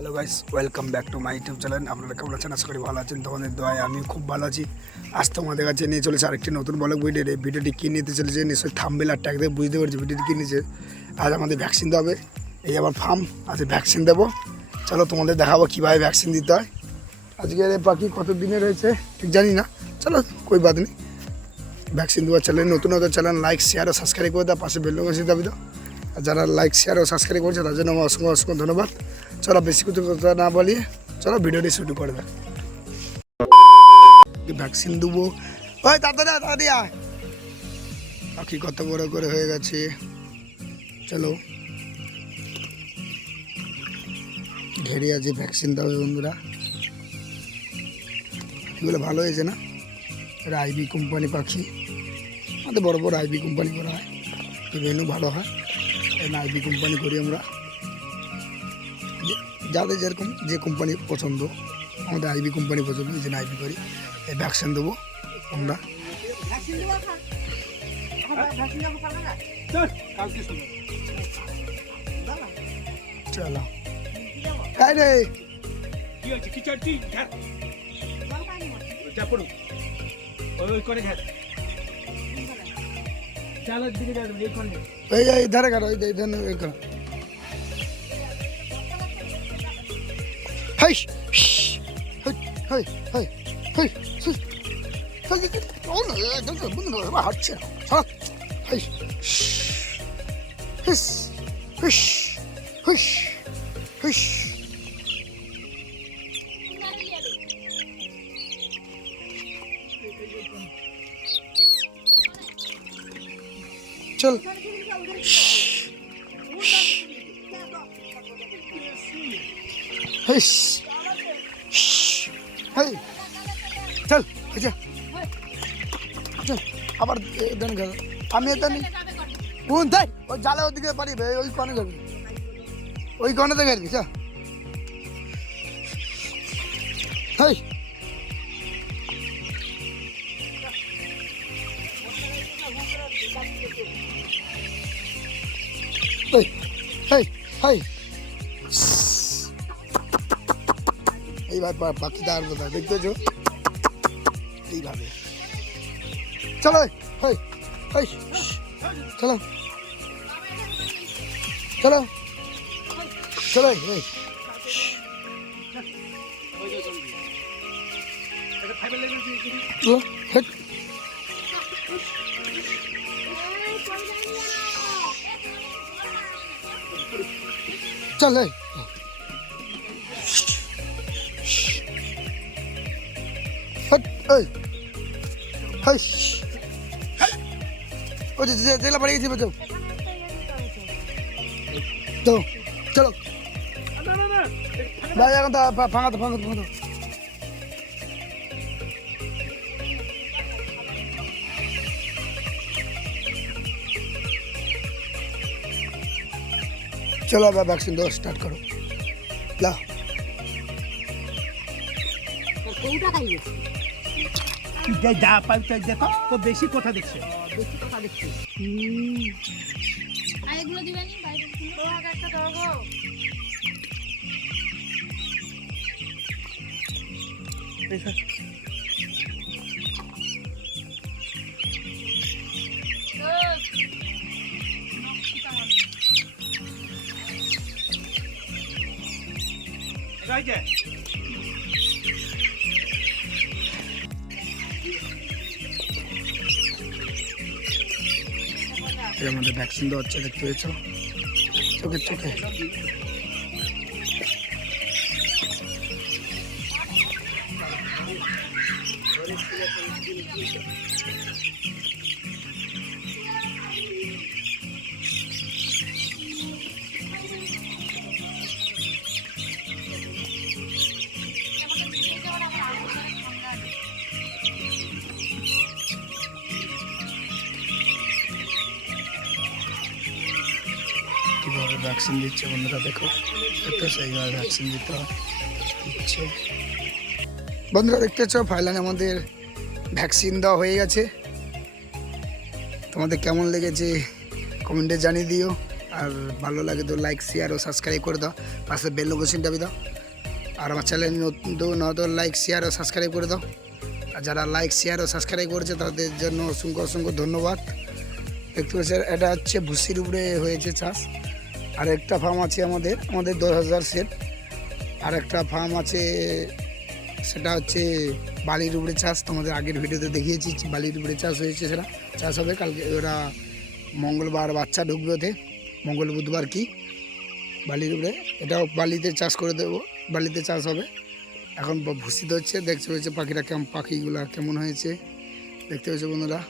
Hello guys welcome back to my YouTube channel আপনারা কেমন আছেন? আশা করি ভালো আছেন। তোমাদের দোয়ায় আমি খুব ভালো আছি। আজ তোমাদের কাছে নিয়ে চলেছে আরেকটি নতুন ব্লগ ভিডিও এই ভিডিওটি কী নিতে চলেছে? নিশ্চয়ই থাম্বেল আর ট্যাগ দিয়ে বুঝতে পারছি ভিডিওটি কী নিয়েছে? আজ আমাদের ভ্যাকসিন দেবে এই আমার ফার্ম আজ ভ্যাকসিন দেবো। চলো তোমাদের দেখাবো কীভাবে ভ্যাকসিন দিতে হয়। আজকে এই পাখি কত দিনে রয়েছে, ঠিক জানি না। চলো, কই বাদ নেই। ভ্যাকসিন দেওয়ার চ্যানেল নতুন নতুন চ্যানেল লাইক শেয়ার ও সাবস্ক্রাইব করে দাও। পাশে বেল নোটিফিকেশন দাবি দাও। আর যারা লাইক শেয়ার ও সাবস্ক্রাইব করছে, তার জন্য আমার অসংখ্য অসংখ্য ধন্যবাদ। চলো বেশি কিছু কথা না বলিয়ে চলো ভিডিওটি শুরু করে দেয় ভ্যাকসিন দেবো। ওই তাড়াতাড়ি তাড়াতাড়ি আয় পাখি কত বড় করে হয়ে গেছে। চলো। ঘেরে আছে ভ্যাকসিন দেওয়া বন্ধুরা। এগুলো ভালো হয়েছে না? এটা আইবি কোম্পানি পাখি। আমাদের বড় বড় আইবি কোম্পানি করা হয়। রেনু ভালো হয়। আইবি কোম্পানি করি আমরা। যাদের যেরকম যে কোম্পানি পছন্দ, আমাদের আইবি কোম্পানি পছন্দ, এই জন্য আইবি করি। এই ভ্যাকসিন দেবো আমরা। চলো। তাই রে। কি হয়েছে কি চাচ্ছি ঘাট যা পড়ু ওই ওই করে ঘাট চালের দিকে যাবেন এই করে এই এই ধারে কারও এই ধারে এই করো হাই হাই হাই হাই হাই হাই ও না দেখো বন্ধু বাবা হাঁটছে হাট হাই হিস হিস হিস চল চল, আবার দেন গেল আমি এটা নি কোন তাই ওই জালে ওদিকে পারিবে ওই কনে যাবি। ওই কনেতে গেলবি চল। হাই। হাই হাই হাই। এইবার পা- পাখিটা আর কোথায় দেখতেছো এইভাবে। চলো হাই হাই চলো চলো চলো, এই চলো এই হাই ও, যে জেলা বাড়ি গেছি বাজাও চলো চলো। না না না ভাই, এখন তো ফা- ফাঁকা তো ফাঁকা তো তো চলো, আবার ভ্যাকসিন দেওয়া স্টার্ট করো। লা যা পাই তাই দেখো তো বেশি কথা দেখছে আর এগুলো দিবেনি বাইরেরগুলো? রাই যে। এর মধ্যে ভ্যাকসিন দেওয়া হচ্ছে দেখতে পেয়েছ চোখে। চোখে কীভাবে ভ্যাকসিন দিচ্ছে বন্ধুরা, দেখো। দেখতে সেইভাবে ভ্যাকসিন দিতে দিচ্ছে। বন্ধুরা, দেখতে পাচ্ছ ফাইলানে আমাদের ভ্যাকসিন দেওয়া হয়ে গেছে। তোমাদের কেমন লেগেছে কমেন্টে জানিয়ে দিও। আর ভালো লাগে তো লাইক শেয়ার ও সাবস্ক্রাইব করে দাও। পাশে বেল লোকেশন দাবি দাও। আর আমার চ্যানেল নতুন তো লাইক শেয়ার ও সাবস্ক্রাইব করে দাও। আর যারা লাইক শেয়ার ও সাবস্ক্রাইব করেছে, তাদের জন্য অসংখ্য অসংখ্য ধন্যবাদ। দেখতে পাচ্ছেন এটা হচ্ছে ভুসির উপরে হয়েছে চাষ। আর একটা ফার্ম আছে আমাদের আমাদের দশ হাজার সেট আর একটা ফার্ম আছে, সেটা হচ্ছে বালির উপরে চাষ, তোমাদের আগের ভিডিওতে দেখিয়েছি বালির উপরে চাষ হয়েছে সেটা। চাষ হবে, কালকে ওরা মঙ্গলবার বাচ্চা ঢুকবে ওতে, মঙ্গল বুধবার কি? বালির উপরে, এটাও বালিতে চাষ করে দেবো, বালিতে চাষ হবে। এখন ভূষিত হচ্ছে, দেখতে পেয়েছে পাখিরা কেমন পাখিগুলা কেমন হয়েছে, দেখতে পেয়েছে বন্ধুরা।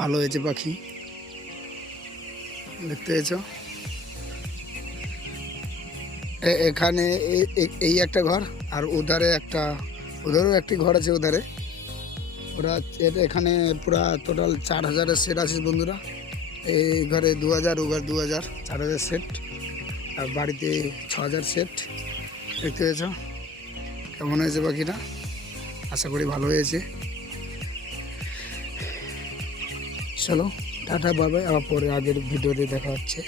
ভালো হয়েছে পাখি। দেখতে পেয়েছ? এখানে এই একটা ঘর আর ওধারে একটা ওধারেও একটি ঘর আছে ওধারে ওরা এখানে পুরা টোটাল চার হাজারের সেট আছে বন্ধুরা। এই ঘরে দু হাজার ও ঘর দু হাজার, চার হাজার সেট আর বাড়িতে ছ হাজার সেট দেখতে পেয়েছ? কেমন হয়েছে পাখিটা? আশা করি ভালো হয়েছে। চলো। টাটা বাবাই আবার পরে আগের ভিডিওতে দেখা হচ্ছে।